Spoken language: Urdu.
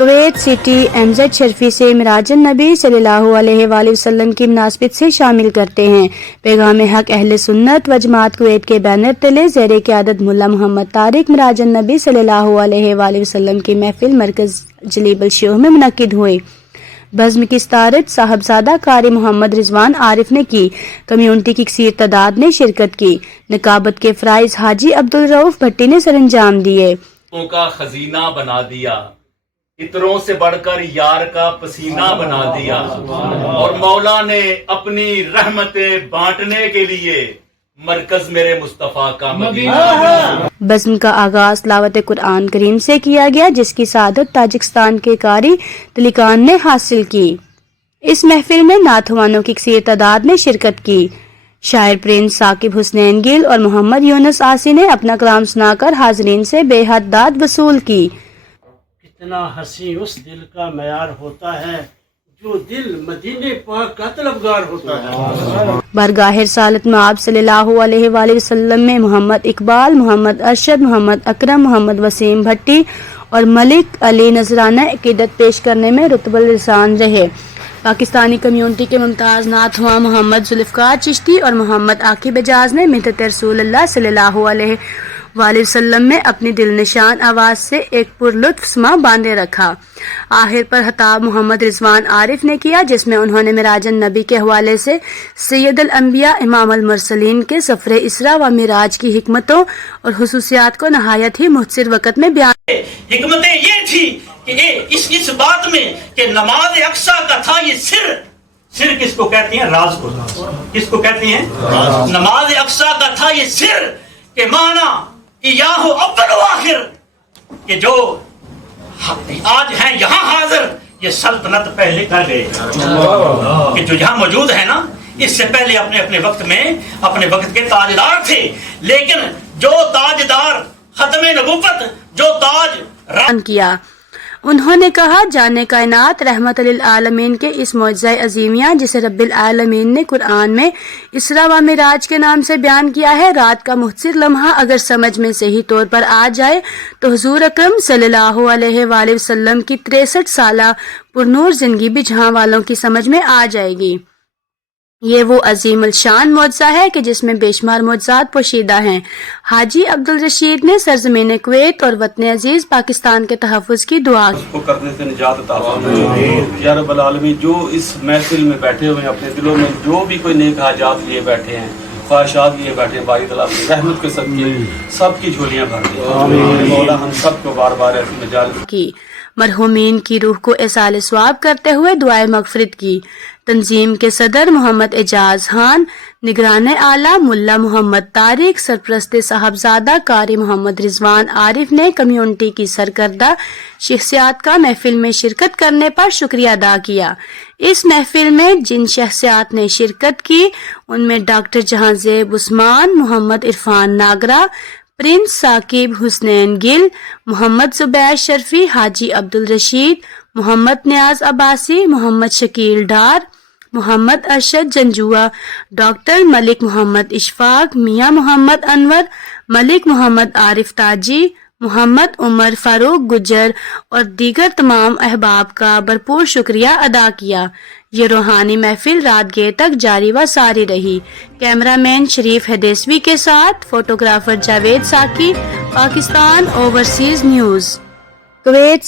کویت سٹی MZ شرفی سے معراج النبی صلی اللہ علیہ وآلہ وسلم کی مناسبت سے شامل کرتے ہیں۔ پیغام حق اہل سنت و جماعت کویت کے بینر تلے زیر قیادت ملا محمد طارق معراج النبی صلی اللہ علیہ وآلہ وسلم کی محفل مرکز جلیب الشیوخ میں منعقد ہوئی۔ بزم کی صدارت صاحبزادہ قاری محمد رضوان عارف نے کی۔ کمیونٹی کی کثیر تعداد نے شرکت کی۔ نقابت کے فرائض حاجی عبدالرؤف بھٹی نے سر انجام دیے۔ کا خزینہ بنا دیا، عطروں سے بڑھ کر یار کا پسینہ بنا دیا، اور مولا نے اپنی رحمتیں بانٹنے کے لیے مرکز میرے مصطفیٰ کا مدینہ۔ بزم کا آغاز تلاوت قرآن کریم سے کیا گیا، جس کی سعادت تاجکستان کے قاری تلیکان نے حاصل کی۔ اس محفل میں نعت خوانوں کی کثیر تعداد نے شرکت کی۔ شاعر پرنس ثاقب حسنین گل اور محمد یونس آسی نے اپنا کلام سنا کر حاضرین سے بے حد داد وصول کی۔ کتنا حسین اس دل کا معیار ہوتا ہے جو دل مدینے پاک کا طلبگار ہوتا ہے۔ بارگاہ رسالت مآب صلی اللہ علیہ وآلہ وسلم میں محمد اقبال، محمد ارشد، محمد اکرم، محمد وسیم بھٹی اور ملک علی نذرانہ عقیدت پیش کرنے میں رتب الرسان رہے۔ پاکستانی کمیونٹی کے ممتاز نعت خواں محمد ذوالفقار چشتی اور محمد عاقب اعجاز نے مدحت رسول اللہ صلی اللہ علیہ وآلہ وسلم میں اپنی دل نشان آواز سے ایک پرلطف سماع باندھے رکھا۔ آخر پر خطاب محمد رضوان عارف نے کیا، جس میں انہوں نے معراج النبی کے حوالے سے سید الانبیاء امام المرسلین کے سفر اسراء و معراج کی حکمتوں اور خصوصیات کو نہایت ہی مختصر وقت میں بیان۔ حکمتیں یہ تھی کہ اس بات میں کہ نماز اقصیٰ کا تھا یہ سر کس کو کہتی ہیں؟ راز کو۔ کس کو کہتی ہیں؟ نماز اقصیٰ کا تھا یہ سر کہ مانا ایاہو اول و آخر، کہ جو آج ہیں یہاں حاضر یہ سلطنت پہلے کر گئے، کہ جو یہاں موجود ہے نا اس سے پہلے اپنے اپنے وقت میں اپنے وقت کے تاجدار تھے، لیکن جو تاجدار ختم نبوت جو تاج کیا۔ انہوں نے کہا، جانے کائنات رحمت للعالمین کے اس معجزہ عظیمیہ جسے رب العالمین نے قرآن میں اسراء و معراج کے نام سے بیان کیا ہے، رات کا مختصر لمحہ اگر سمجھ میں صحیح طور پر آ جائے تو حضور اکرم صلی اللہ علیہ وآلہ وسلم کی 63 سالہ پرنور زندگی بھی جہاں والوں کی سمجھ میں آ جائے گی۔ یہ وہ عظیم الشان معجزہ ہے کہ جس میں بے شمار معجزات پوشیدہ ہیں۔ حاجی عبدالرشید نے سرزمین کویت اور وطن عزیز پاکستان کے تحفظ کی دعا کی۔ کو کرنے سے نجات عطا فرمائے یا رب العالمین۔ جو اس محفل میں بیٹھے ہوئے ہیں، اپنے دلوں میں جو بھی کوئی نیک حاجات لیے بیٹھے ہیں، خواہشات لیے بیٹھے ہیں، باری تعالیٰ اپنی رحمت کے صدقے سب کی جھولیاں بھر دے۔ مولا ہم سب کو بار بار ایسی مجالس کی مرحومین کی روح کو احسال ثواب کرتے ہوئے دعائے مغفرت کی۔ تنظیم کے صدر محمد اعجاز خان، نگران اعلیٰ ملا محمد طارق، سرپرست صاحبزادہ قاری محمد رضوان عارف نے کمیونٹی کی سرکردہ شخصیات کا محفل میں شرکت کرنے پر شکریہ ادا کیا۔ اس محفل میں جن شخصیات نے شرکت کی ان میں ڈاکٹر جہاں زیب عثمان، محمد عرفان ناگرہ، پرنس ثاقب حسنین گل، محمد زبیر شرفی، حاجی عبدالرشید، محمد نیاز عباسی، محمد شکیل ڈار، محمد ارشد جنجوعہ، ڈاکٹر ملک محمد اشفاق، میاں محمد انور، ملک محمد عارف تاجی، محمد عمر فاروق گجر اور دیگر تمام احباب کا بھرپور شکریہ ادا کیا۔ یہ روحانی محفل رات گیر تک جاری و ساری رہی۔ کیمرہ مین شریف حدیثوی کے ساتھ photographer Javed Saki, Pakistan overseas news, Kuwait.